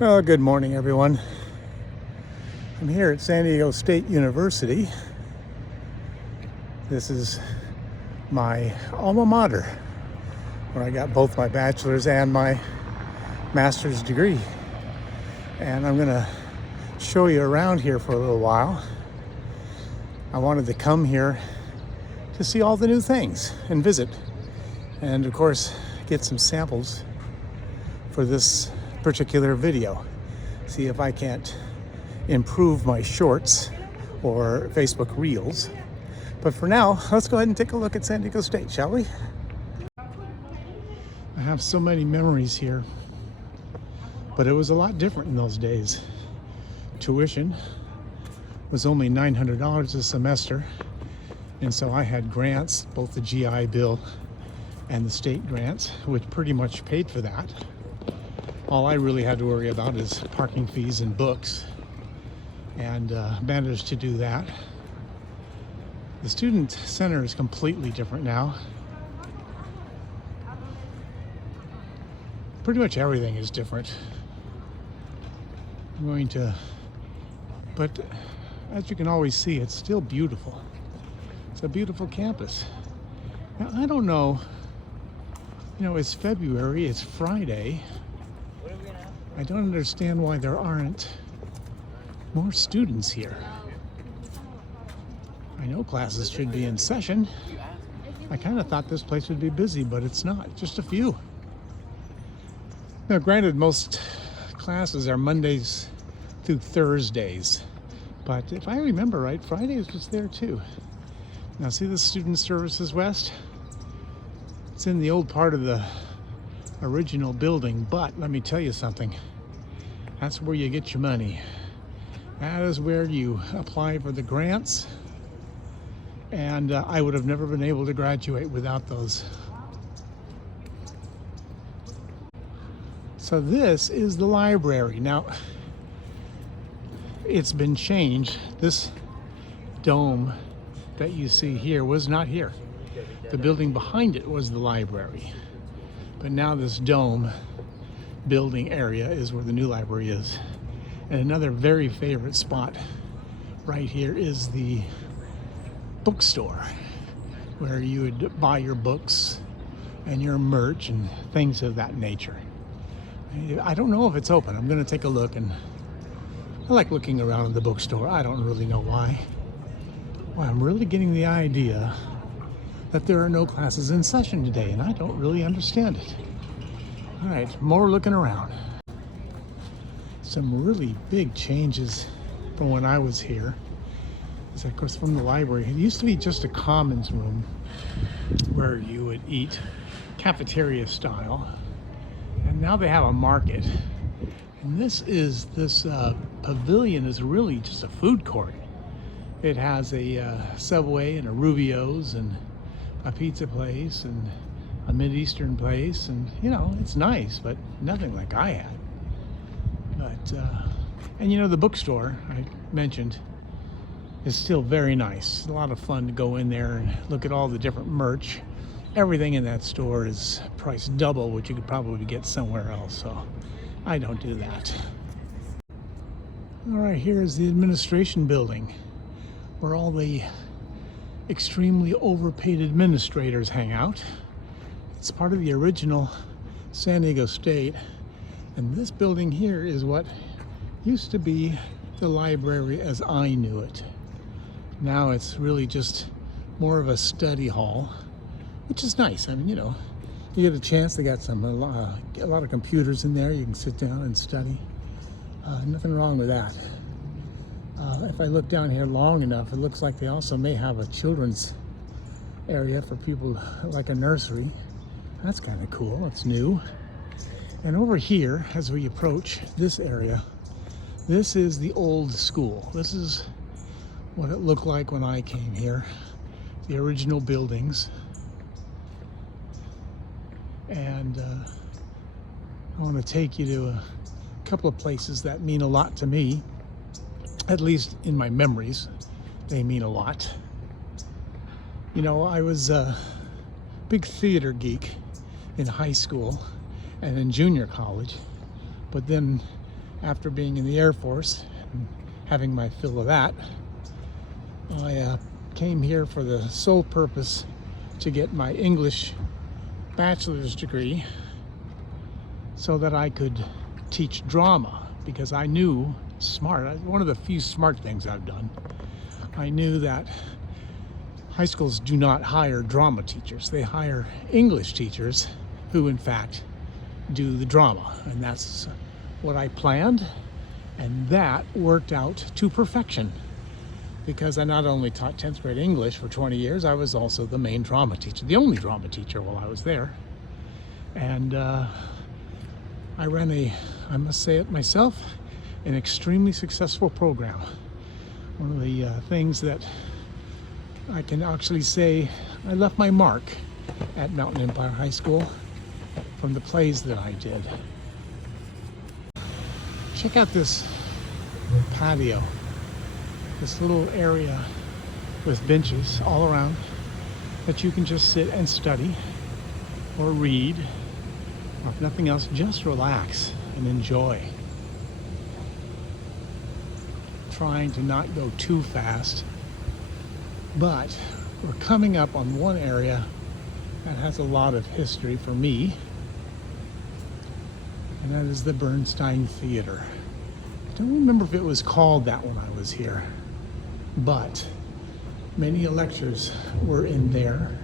Well, good morning, everyone. I'm here at San Diego State University. This is my alma mater, where I got both my bachelor's and my master's degree. And I'm gonna show you around here for a little while. I wanted to come here to see all the new things and visit. And of course, get some samples for this particular video. See if I can't improve my shorts or Facebook Reels. But for now, let's go ahead and take a look at San Diego State, shall we? I have so many memories here, but it was a lot different in those days. Tuition was only $900 a semester, and so I had grants, both the GI Bill and the state grants, which pretty much paid for that. All I really had to worry about is parking fees and books, and managed to do that. The student center is completely different now. Pretty much everything is different. I'm going to, but as you can always see, it's still beautiful. It's a beautiful campus. Now, I don't know, it's February, it's Friday. I don't understand why there aren't more students here. I know classes should be in session. I kind of thought this place would be busy, but it's not, just a few. Now, granted, most classes are Mondays through Thursdays, but if I remember right, Fridays was there too. Now, see the Student Services West? It's in the old part of the original building, but let me tell you something. That's where you get your money. That is where you apply for the grants, and I would have never been able to graduate without those. So this is the library. Now, it's been changed. This dome that you see here was not here. The building behind it was the library. But now this dome building area is where the new library is. And another very favorite spot right here is the bookstore, where you would buy your books and your merch and things of that nature. I don't know if it's open. I'm gonna take a look, and I like looking around in the bookstore. I don't really know why. Well, I'm really getting the idea that there are no classes in session today, and I don't really understand it. All right, more looking around. Some really big changes from when I was here. It's of course from the library. It used to be just a commons room where you would eat cafeteria style, and now they have a market. And this pavilion is really just a food court. It has a Subway and a Rubio's and a pizza place and a Mid-Eastern place, and it's nice, but nothing like I had. But and the bookstore I mentioned is still very nice. It's a lot of fun to go in there and look at all the different merch. Everything in that store is priced double what you could probably get somewhere else, so I don't do that. All right, here's the administration building, where all the extremely overpaid administrators hang out. It's part of the original San Diego State, and this building here is what used to be the library as I knew it. Now it's really just more of a study hall, which is nice. I mean, you get a chance. They got a lot of computers in there. You can sit down and study. Nothing wrong with that. If I look down here long enough, it looks like they also may have a children's area for people, like a nursery. That's kind of cool. It's new. And over here, as we approach this area, this is the old school. This is what it looked like when I came here. The original buildings. And I want to take you to a couple of places that mean a lot to me. At least in my memories, they mean a lot. I was a big theater geek in high school and in junior college, but then after being in the Air Force and having my fill of that, I came here for the sole purpose to get my English bachelor's degree so that I could teach drama, because I knew one of the few smart things I've done. I knew that high schools do not hire drama teachers. They hire English teachers who in fact do the drama, and that's what I planned, and that worked out to perfection, because I not only taught 10th grade English for 20 years, I was also the main drama teacher, the only drama teacher while I was there. And I ran I must say it myself, an extremely successful program. One of the things that I can actually say I left my mark at Mountain Empire High School from the plays that I did. Check out this patio, this little area with benches all around that you can just sit and study or read, or if nothing else, just relax and enjoy. Trying to not go too fast, but we're coming up on one area that has a lot of history for me, and that is the Bernstein Theater. I don't remember if it was called that when I was here, but many lectures were in there.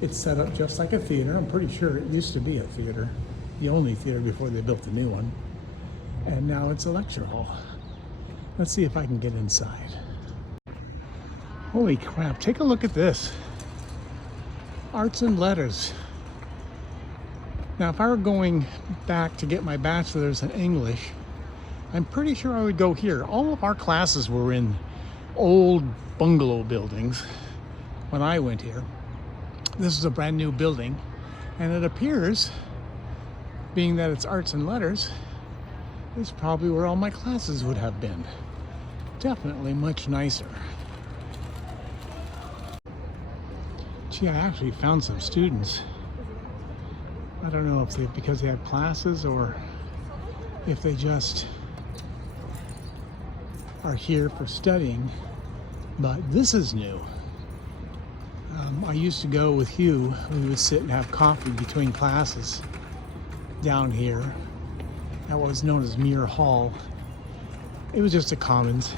It's set up just like a theater. I'm pretty sure it used to be a theater, the only theater before they built the new one, and now it's a lecture hall. Let's see if I can get inside. Holy crap, take a look at this. Arts and letters. Now, if I were going back to get my bachelor's in English, I'm pretty sure I would go here. All of our classes were in old bungalow buildings when I went here. This is a brand new building, and it appears, being that it's arts and letters, this is probably where all my classes would have been. Definitely much nicer. Gee, I actually found some students. I don't know if because they had classes or if they just are here for studying, but this is new. I used to go with Hugh. We would sit and have coffee between classes down here. That was known as Muir Hall. It was just a commons.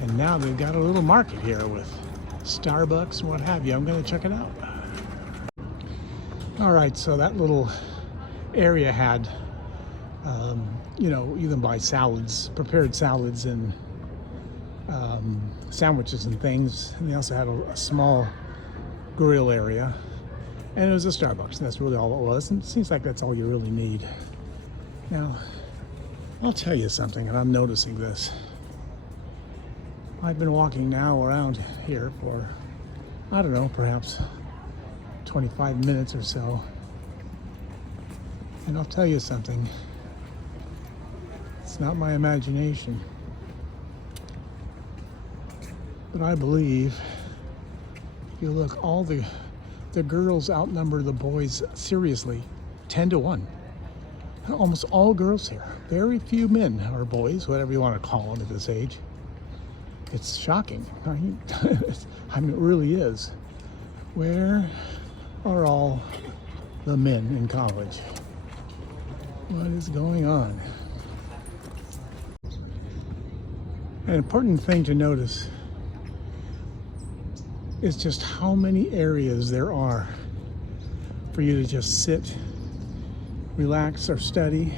And now they've got a little market here with Starbucks and what have you. I'm going to check it out. All right, so that little area had, you can buy salads, prepared salads and sandwiches and things. And they also had a small grill area. And it was a Starbucks, and that's really all it was. And it seems like that's all you really need. Now, I'll tell you something, and I'm noticing this. I've been walking now around here for, I don't know, perhaps 25 minutes or so. And I'll tell you something. It's not my imagination. But I believe, if you look, all the girls outnumber the boys seriously, 10 to 1. Almost all girls here. Very few men or boys, whatever you want to call them at this age. It's shocking. I mean, it really is. Where are all the men in college? What is going on? An important thing to notice is just how many areas there are for you to just sit, relax, or study,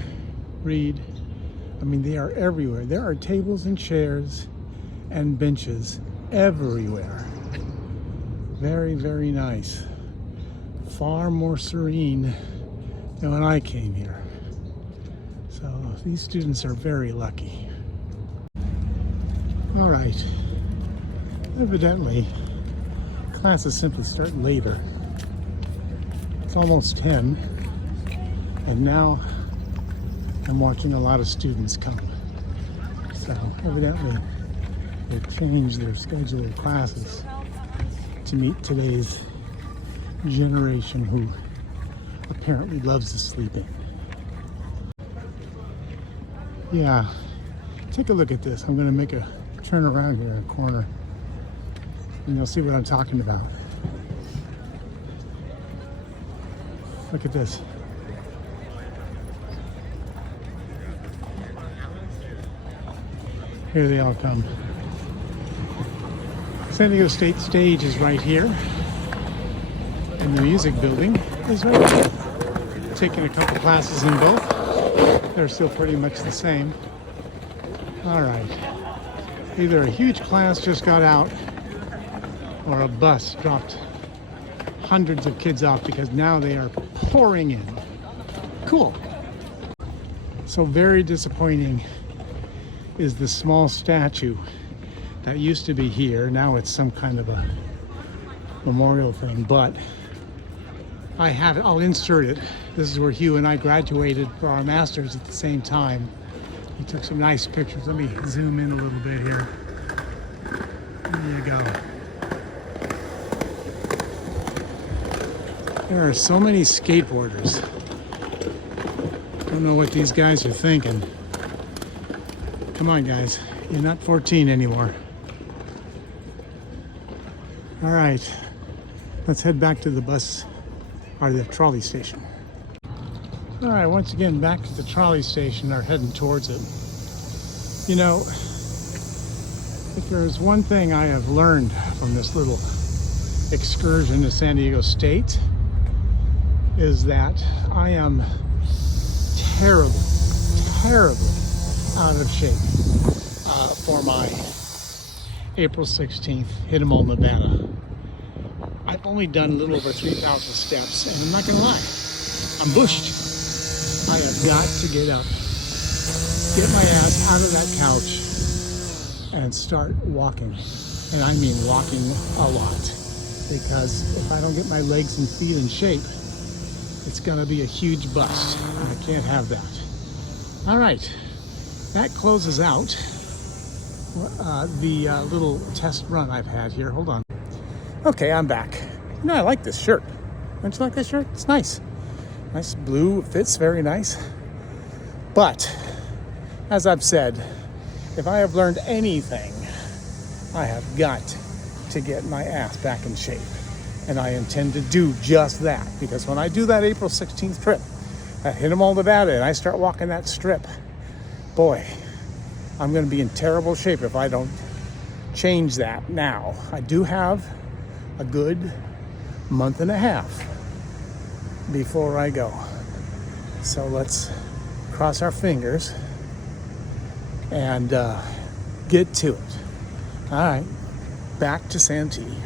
read. I mean, they are everywhere. There are tables and chairs and benches everywhere. Very, very nice. Far more serene than when I came here. So these students are very lucky. All right. Evidently, classes simply start later. It's almost 10, and now I'm watching a lot of students come. So evidently, they've changed their schedule of classes to meet today's generation who apparently loves to sleep in. Yeah, take a look at this. I'm going to make a turn around here in a corner, and you'll see what I'm talking about. Look at this. Here they all come. San Diego State stage is right here, and the music building is right here. Taking a couple classes in both. They're still pretty much the same. All right. Either a huge class just got out, or a bus dropped hundreds of kids off, because now they are pouring in. Cool. So very disappointing is the small statue that used to be here. Now it's some kind of a memorial thing, but I have it. I'll insert it. This is where Hugh and I graduated for our masters at the same time. He took some nice pictures. Let me zoom in a little bit here. There you go. There are so many skateboarders. Don't know what these guys are thinking. Come on, guys. You're not 14 anymore. All right. Let's head back to the bus, or the trolley station. All right, once again, back to the trolley station, or heading towards it. You know, if there's one thing I have learned from this little excursion to San Diego State, is that I am terribly out of shape for my April 16th Hit 'em All Nevada. I've only done a little over 3,000 steps, and I'm not gonna lie, I'm bushed. I have got to get up, get my ass out of that couch, and start walking. And I mean walking a lot, because if I don't get my legs and feet in shape, it's gonna be a huge bust, and I can't have that. All right, that closes out the little test run I've had here. Hold on. Okay, I'm back. You know, I like this shirt. Don't you like this shirt? It's nice. Nice blue, it fits very nice. But, as I've said, if I have learned anything, I have got to get my ass back in shape. And I intend to do just that, because when I do that April 16th trip at Hit 'em All Nevada and I start walking that strip, boy, I'm going to be in terrible shape if I don't change that now. I do have a good month and a half before I go. So let's cross our fingers and get to it. All right, back to Santee.